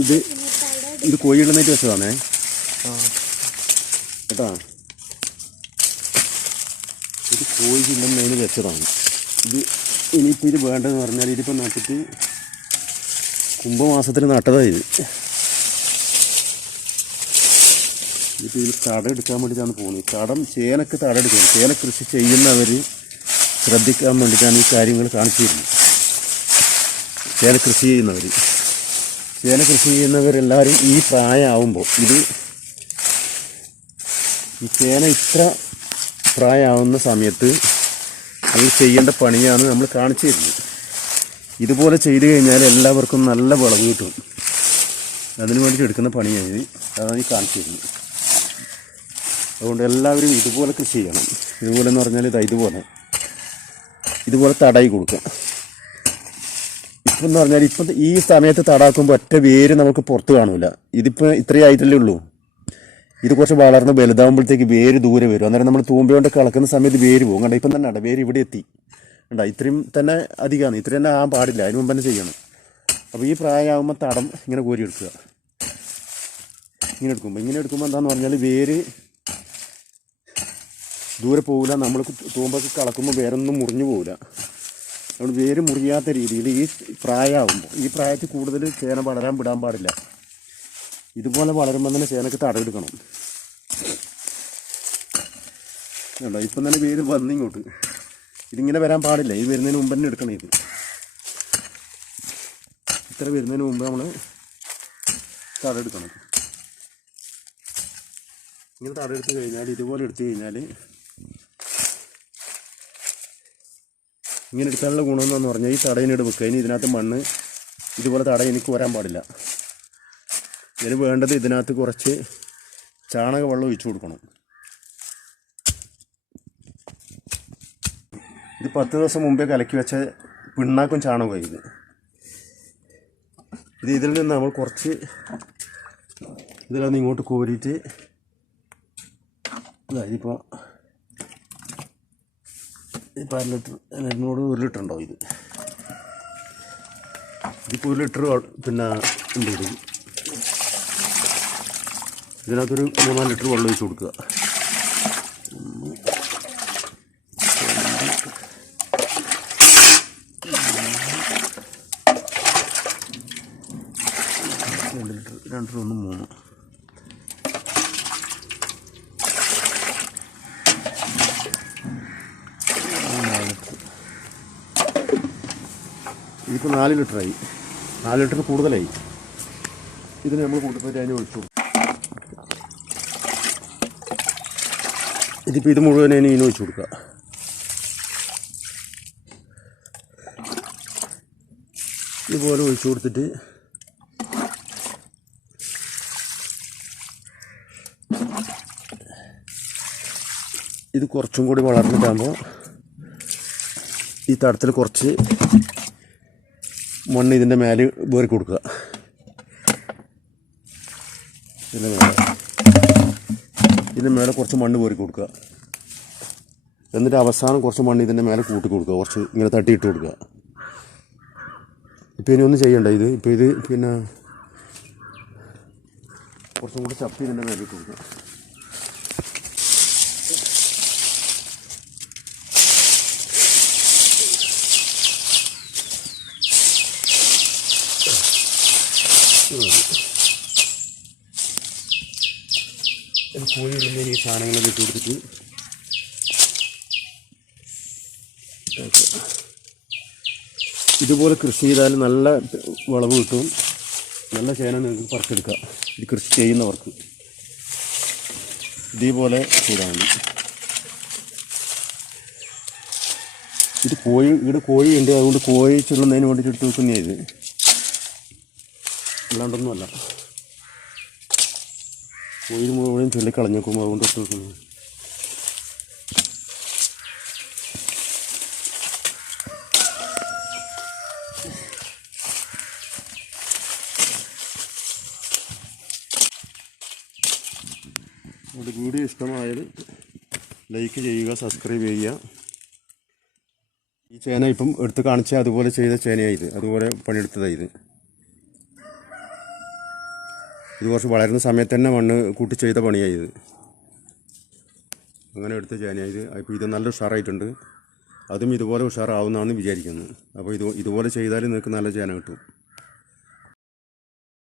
ഇത് കോഴിയിടുന്നേറ്റ് വെച്ചതാണേ കേട്ടാ. ഇത് കോഴിയിടുന്നതിന് വെച്ചതാണ്. ഇത് ഇനിയിപ്പോൾ ഇത് വേണ്ടതെന്ന് പറഞ്ഞാൽ ഇതിപ്പോൾ നട്ടിട്ട് കുംഭമാസത്തിൽ നട്ടതാണ്. ഇതിപ്പോൾ ഇതിൽ തട എടുക്കാൻ വേണ്ടിയിട്ടാണ് പോകുന്നത്. ചേനക്ക് തട എടുക്കുന്നത്. ചേന കൃഷി ചെയ്യുന്നവർ ശ്രദ്ധിക്കാൻ വേണ്ടിയിട്ടാണ് ഈ കാര്യങ്ങൾ കാണിച്ചു തരുന്നത്. ചേന കൃഷി ചെയ്യുന്നവരെല്ലാവരും ഈ പ്രായമാകുമ്പോൾ ഈ ചേന ഇത്ര പ്രായമാവുന്ന സമയത്ത് നമ്മൾ ചെയ്യേണ്ട പണിയാണ് നമ്മൾ കാണിച്ചു തരുന്നത്. ഇതുപോലെ ചെയ്തു കഴിഞ്ഞാൽ എല്ലാവർക്കും നല്ല വിളവ് കിട്ടും. അതിന് വേണ്ടിയിട്ട് എടുക്കുന്ന പണിയാണ് അതാണ് ഈ കാണിച്ചു തരുന്നത്. അതുകൊണ്ട് എല്ലാവരും ഇതുപോലെ കൃഷി ചെയ്യണം. ഇതുപോലെ എന്ന് പറഞ്ഞാൽ ഇതുപോലെ തടായി കൊടുക്കുക. ഇപ്പം എന്ന് പറഞ്ഞാൽ ഇപ്പം ഈ സമയത്ത് തടാക്കുമ്പോൾ ഒറ്റ വേര് നമുക്ക് പുറത്ത് കാണില്ല. ഇതിപ്പോൾ ഇത്രയും ആയിട്ടല്ലേ ഉള്ളൂ. ഇത് കുറച്ച് വളർന്ന് വലുതാകുമ്പോഴത്തേക്ക് വേര് ദൂരെ വരും. അന്നേരം നമ്മൾ തൂമ്പയോണ്ട് കളക്കുന്ന സമയത്ത് വേര് പോകും. കണ്ട ഇപ്പം തന്നെ വേര് ഇവിടെ എത്തി. ഇത്രയും തന്നെ അധികമാണ്. ഇത്രയും തന്നെ ആകാൻ പാടില്ല. അതിന് മുമ്പ് തന്നെ ചെയ്യണം. അപ്പോൾ ഈ പ്രായമാകുമ്പോൾ തടം ഇങ്ങനെ കോരി എടുക്കുക. ഇങ്ങനെ എടുക്കുമ്പോൾ എന്താണെന്ന് പറഞ്ഞാൽ വേര് ദൂരെ പോകില്ല. നമ്മൾ തൂമ്പൊക്കെ കളക്കുമ്പോൾ വേരൊന്നും മുറിഞ്ഞു പോകില്ല. അതുകൊണ്ട് വേര് മുറിയാത്ത രീതിയിൽ ഈ പ്രായമാകുമ്പോൾ ഈ പ്രായത്തിൽ കൂടുതൽ ചേന വളരാൻ വിടാൻ പാടില്ല. ഇതുപോലെ വളരുമ്പോൾ തന്നെ ചേനക്ക് തടമെടുക്കണം. കേട്ടോ ഇപ്പം തന്നെ വേര് വന്നിങ്ങോട്ട്. ഇതിങ്ങനെ വരാൻ പാടില്ല. ഇത് വരുന്നതിന് മുമ്പ് തന്നെ എടുക്കണം. ഇത്ര വരുന്നതിന് മുമ്പ് നമ്മൾ തടമെടുക്കണം. ഇങ്ങനെ തടമെടുത്ത് കഴിഞ്ഞാൽ ഇതുപോലെ എടുത്തു കഴിഞ്ഞാൽ ഇങ്ങനെ എടുക്കാനുള്ള ഗുണമെന്ന് പറഞ്ഞാൽ ഈ തടയിനിട്ട് വെക്കുക. ഇനി ഇതിനകത്ത് മണ്ണ് ഇതുപോലെ തട എനിക്ക് വരാൻ പാടില്ല. ഇതിന് വേണ്ടത് ഇതിനകത്ത് കുറച്ച് ചാണകവെള്ളം ഒഴിച്ചു കൊടുക്കണം. ഇത് 10 ദിവസം മുമ്പേ കലക്കി വെച്ച പിണ്ണാക്കും ചാണകമായി ഇതിൽ നിന്ന് നമ്മൾ കുറച്ച് ഇതിലൊന്ന് ഇങ്ങോട്ട് കോരിയിട്ട് ഇതിപ്പോൾ 1 ലിറ്റർ 1 ലിറ്റർ ഉണ്ടാവും. ഇതിപ്പോൾ 1 ലിറ്റർ പിന്നെ ഉണ്ട്. ഇതിനകത്തൊരു 3-4 ലിറ്റർ വെള്ളം ഒഴിച്ച് കൊടുക്കുക. രണ്ട് ലിറ്റർ 1 3 ഇതിപ്പോൾ 4 ലിറ്ററായി. 4 ലിറ്റർ കൂടുതലായി. ഇതിന് നമ്മൾ കൂട്ടിപ്പറ്റി അതിന് ഒഴിച്ചു. ഇതിപ്പോൾ ഇത് മുഴുവൻ അതിന് ഇതിന് ഒഴിച്ചു കൊടുക്കുക. ഇതുപോലെ ഒഴിച്ചു കൊടുത്തിട്ട് ഇത് കുറച്ചും കൂടി വളർന്നിട്ടാകുമ്പോൾ ഈ തടത്തിൽ കുറച്ച് മണ്ണ് ഇതിൻ്റെ മേലെ വേറി കൊടുക്കുക. ഇതിൻ്റെ മേലെ കുറച്ച് മണ്ണ് വേറി കൊടുക്കുക. എന്നിട്ട് അവസാനം കുറച്ച് മണ്ണ് ഇതിൻ്റെ മേലെ കൂട്ടി കൊടുക്കുക. കുറച്ച് ഇങ്ങനെ തട്ടിയിട്ട് കൊടുക്കുക. ഇപ്പം ഇനി ഒന്നും ചെയ്യണ്ട. ഇപ്പോൾ ഇത് പിന്നെ കുറച്ചും കൂടി ചപ്പി ഇതിൻ്റെ മേലെ ഇട്ട് കൊടുക്കുക. കോഴിയിടുന്ന ഈ സാധനങ്ങളൊക്കെ ഇട്ട് കൊടുത്തിട്ട് ഇതുപോലെ കൃഷി ചെയ്താൽ നല്ല വിളവ് കിട്ടും. നല്ല ചേന നിങ്ങൾക്ക് പറിച്ചെടുക്കാം. ഇത് കൃഷി ചെയ്യുന്നവർക്ക് ഇതേപോലെ ചെയ്താൽ മതി. ഇവിടെ കോഴിയുണ്ട്. അതുകൊണ്ട് കോഴി ചുള്ളുന്നതിന് വേണ്ടിയിട്ട് എടുത്ത് വെക്കുന്നതാണ് ഇത്. അല്ലാണ്ടൊന്നുമല്ല. കോഴി മുഴുവൻ ചൊല്ലിക്കളഞ്ഞേക്കും. അതുകൊണ്ട് ഇട്ട് വെക്കുന്നത്. നമ്മുടെ വീഡിയോ ഇഷ്ടമായാൽ ലൈക്ക് ചെയ്യുക, സബ്സ്ക്രൈബ് ചെയ്യുക. ഈ ചേന ഇപ്പം എടുത്ത് കാണിച്ചാൽ അതുപോലെ ചെയ്ത ചേനയാണ് ഇത്. അതുപോലെ പണിയെടുത്തതാണ് ഇത്. ഇത് കുറച്ച് വളരുന്ന സമയത്ത് തന്നെ മണ്ണ് കൂട്ടി ചെയ്ത പണിയായത്. അങ്ങനെ എടുത്ത ചേനയായത്. അപ്പോൾ ഇത് നല്ല ഉഷാറായിട്ടുണ്ട്. അതും ഇതുപോലെ ഉഷാറാവുന്നതാണെന്ന് വിചാരിക്കുന്നു. അപ്പോൾ ഇതുപോലെ ചെയ്താൽ നിങ്ങൾക്ക് നല്ല ചേന കിട്ടും.